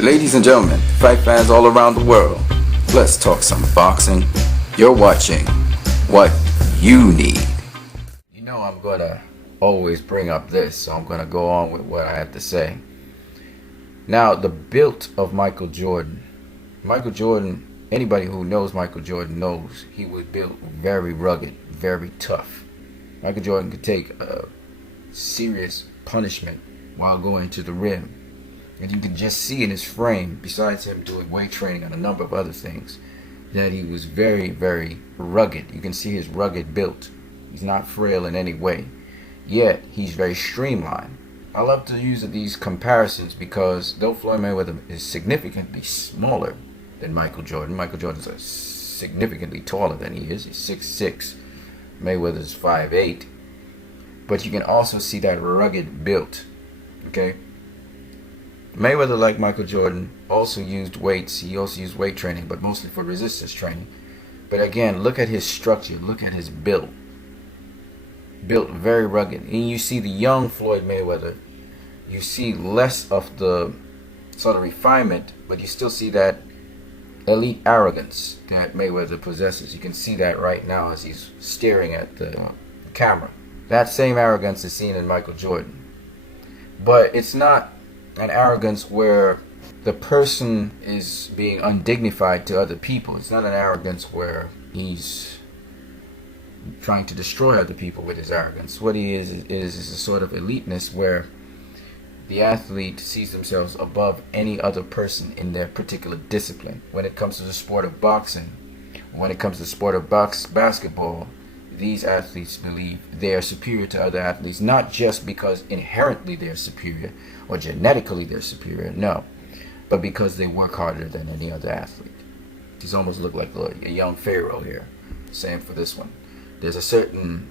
Ladies and gentlemen, fight fans all around the world, let's talk some boxing. You're watching What You Need. You know I'm gonna always bring up this, so I'm gonna go on with what I have to say. Now, the build of Michael Jordan. Michael Jordan, anybody who knows Michael Jordan knows he was built very rugged, very tough. Michael Jordan could take a serious punishment while going to the rim. And you can just see in his frame, besides him doing weight training and a number of other things, that he was very, very rugged. You can see his rugged build. He's not frail in any way. Yet, he's very streamlined. I love to use these comparisons because though Floyd Mayweather is significantly smaller than Michael Jordan is significantly taller than he is. He's 6'6". Mayweather's 5'8". But you can also see that rugged build. Okay? Mayweather, like Michael Jordan, also used weights. He also used weight training, but mostly for resistance training. But again, look at his structure. Look at his build. Built very rugged. And you see the young Floyd Mayweather, you see less of the sort of refinement, but you still see that elite arrogance that Mayweather possesses. You can see that right now as he's staring at the camera. That same arrogance is seen in Michael Jordan. But it's not an arrogance where the person is being undignified to other people. It's not an arrogance where he's trying to destroy other people with his arrogance. What he is a sort of eliteness where the athlete sees themselves above any other person in their particular discipline. When it comes to the sport of boxing, when it comes to the sport of basketball, these athletes believe they are superior to other athletes, not just because inherently they're superior or genetically they're superior, no, but because they work harder than any other athlete. He's almost looked like a young Pharaoh here. Same for this one. There's a certain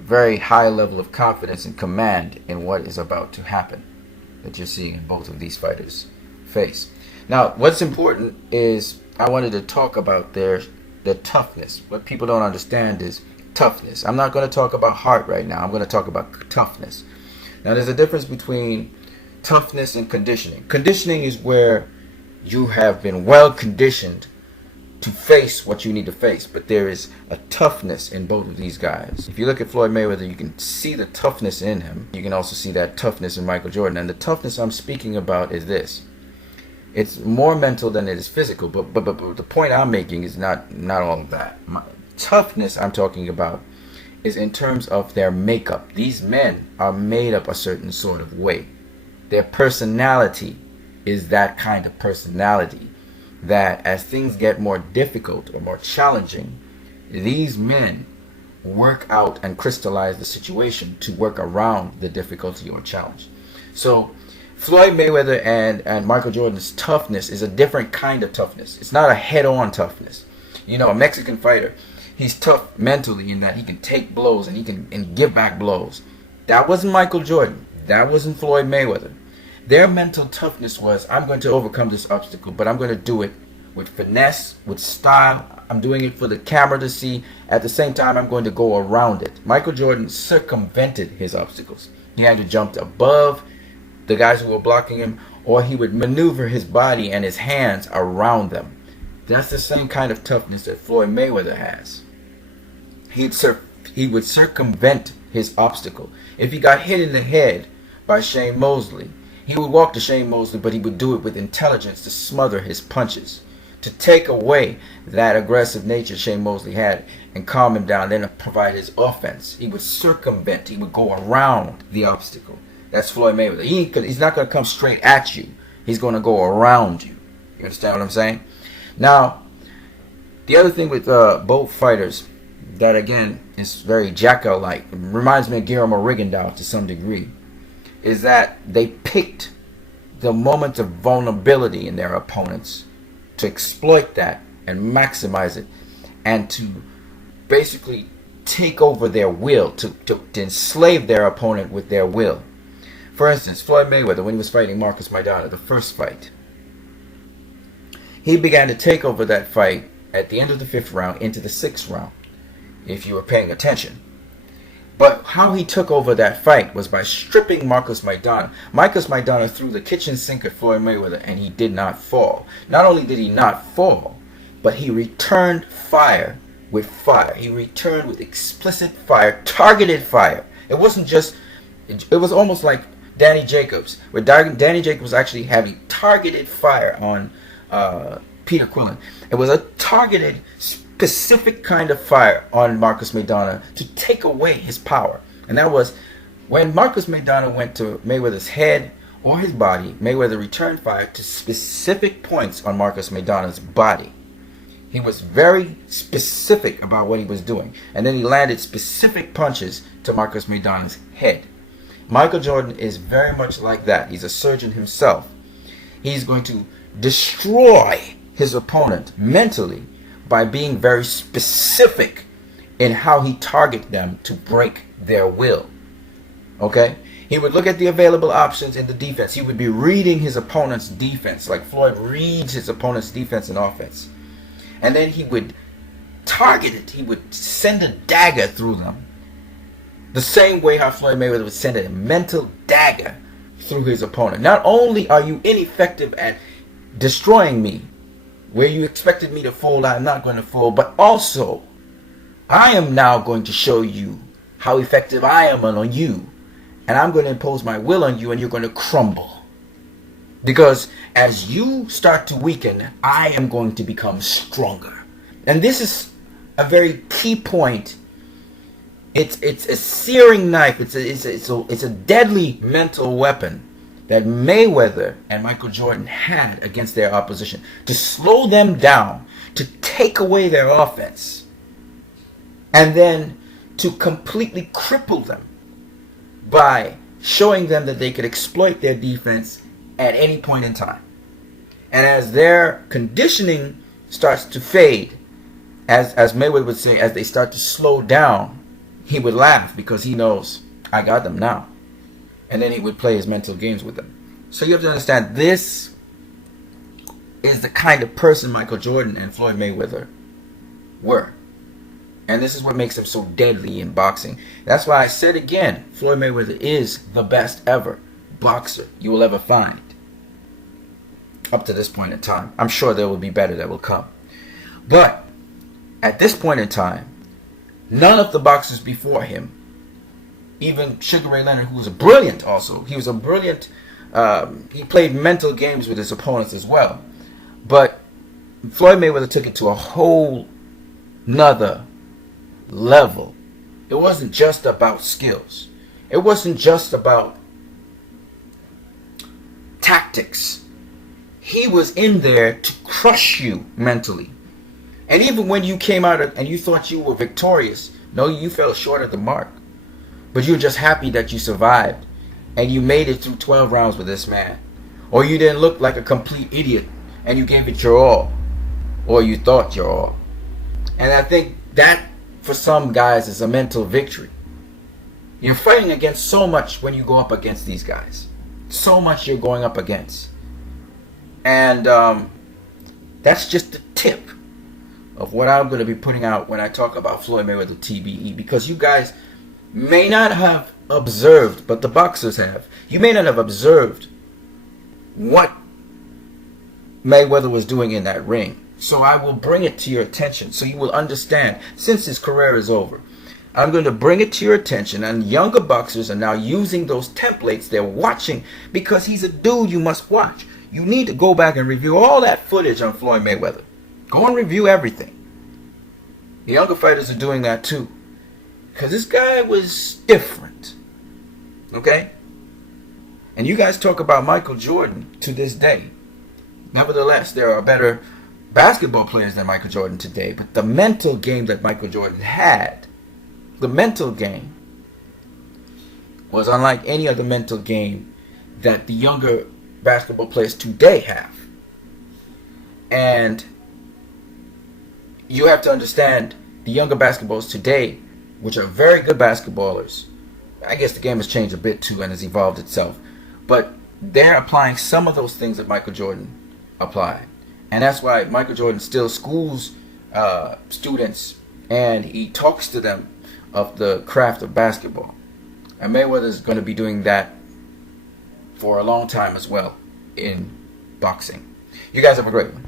very high level of confidence and command in what is about to happen that you're seeing in both of these fighters' face. Now, what's important is I wanted to talk about their toughness. What people don't understand is toughness. I'm not going to talk about heart right now. I'm going to talk about toughness. Now, there's a difference between toughness and conditioning. Conditioning is where you have been well conditioned to face what you need to face, but there is a toughness in both of these guys. If you look at Floyd Mayweather, you can see the toughness in him. You can also see that toughness in Michael Jordan. And the toughness I'm speaking about is this. It's more mental than it is physical, but the point I'm making is not all of that. Toughness I'm talking about is in terms of their makeup. These men are made up a certain sort of way. Their personality is that kind of personality that as things get more difficult or more challenging, these men work out and crystallize the situation to work around the difficulty or challenge. So Floyd Mayweather and Michael Jordan's toughness is a different kind of toughness. It's not a head-on toughness. You know, a Mexican fighter, he's tough mentally in that he can take blows and he can give back blows. That wasn't Michael Jordan. That wasn't Floyd Mayweather. Their mental toughness was, I'm going to overcome this obstacle, but I'm going to do it with finesse, with style. I'm doing it for the camera to see. At the same time, I'm going to go around it. Michael Jordan circumvented his obstacles. He had to jump above the guys who were blocking him, or he would maneuver his body and his hands around them. That's the same kind of toughness that Floyd Mayweather has. He would circumvent his obstacle. If he got hit in the head by Shane Mosley, he would walk to Shane Mosley, but he would do it with intelligence to smother his punches, to take away that aggressive nature Shane Mosley had and calm him down, then provide his offense. He would circumvent, he would go around the obstacle. That's Floyd Mayweather. He's not going to come straight at you. He's going to go around you. You understand what I'm saying? Now, the other thing with both fighters that, again, is very Jackal-like, reminds me of Guillermo Rigondeaux to some degree, is that they picked the moment of vulnerability in their opponents to exploit that and maximize it and to basically take over their will, to enslave their opponent with their will. For instance, Floyd Mayweather, when he was fighting Marcus Maidana, the first fight, he began to take over that fight at the end of the 5th round into the 6th round, if you were paying attention. But how he took over that fight was by stripping Marcus Maidana. Marcus Maidana threw the kitchen sink at Floyd Mayweather, and he did not fall. Not only did he not fall, but he returned fire with fire. He returned with explicit fire, targeted fire. It wasn't just, it was almost like Danny Jacobs, where Danny Jacobs was actually having targeted fire on Peter Quillen. It was a targeted, specific kind of fire on Marcus Maidana to take away his power. And that was when Marcus Maidana went to Mayweather's head or his body, Mayweather returned fire to specific points on Marcus Maidana's body. He was very specific about what he was doing. And then he landed specific punches to Marcus Maidana's head. Michael Jordan is very much like that. He's a surgeon himself. He's going to destroy his opponent mentally by being very specific in how he target them to break their will. Okay? He would look at the available options in the defense. He would be reading his opponent's defense, like Floyd reads his opponent's defense and offense. And then he would target it. He would send a dagger through them. The same way how Floyd Mayweather would send a mental dagger through his opponent. Not only are you ineffective at destroying me, where you expected me to fold, I'm not going to fold, but also I am now going to show you how effective I am on you, and I'm going to impose my will on you, and you're going to crumble. Because as you start to weaken, I am going to become stronger. And this is a very key point. It's a searing knife. It's a deadly mental weapon that Mayweather and Michael Jordan had against their opposition, to slow them down, to take away their offense, and then to completely cripple them by showing them that they could exploit their defense at any point in time. And as their conditioning starts to fade, as Mayweather would say, as they start to slow down, he would laugh because he knows, I got them now. And then he would play his mental games with them. So you have to understand, this is the kind of person Michael Jordan and Floyd Mayweather were. And this is what makes him so deadly in boxing. That's why I said again, Floyd Mayweather is the best ever boxer you will ever find. Up to this point in time. I'm sure there will be better that will come. But at this point in time, none of the boxers before him, even Sugar Ray Leonard, who was a brilliant also. He was a brilliant, he played mental games with his opponents as well. But Floyd Mayweather took it to a whole nother level. It wasn't just about skills. It wasn't just about tactics. He was in there to crush you mentally. And even when you came out and you thought you were victorious, no, you fell short of the mark. But you're just happy that you survived and you made it through 12 rounds with this man. Or you didn't look like a complete idiot and you gave it your all. Or you thought your all. And I think that for some guys is a mental victory. You're fighting against so much when you go up against these guys. So much you're going up against. And that's just the tip of what I'm going to be putting out when I talk about Floyd Mayweather TBE. Because you guys may not have observed, but the boxers have. You may not have observed what Mayweather was doing in that ring. So I will bring it to your attention so you will understand, since his career is over. I'm going to bring it to your attention, and younger boxers are now using those templates. They're watching because he's a dude you must watch. You need to go back and review all that footage on Floyd Mayweather. Go and review everything. The younger fighters are doing that too. Because this guy was different. Okay? And you guys talk about Michael Jordan to this day. Nevertheless, there are better basketball players than Michael Jordan today. But the mental game that Michael Jordan had, the mental game, was unlike any other mental game that the younger basketball players today have. And you have to understand, the younger basketballers today, which are very good basketballers, I guess the game has changed a bit too and has evolved itself, but they're applying some of those things that Michael Jordan applied. And that's why Michael Jordan still schools students, and he talks to them of the craft of basketball. And Mayweather is going to be doing that for a long time as well in boxing. You guys have a great one.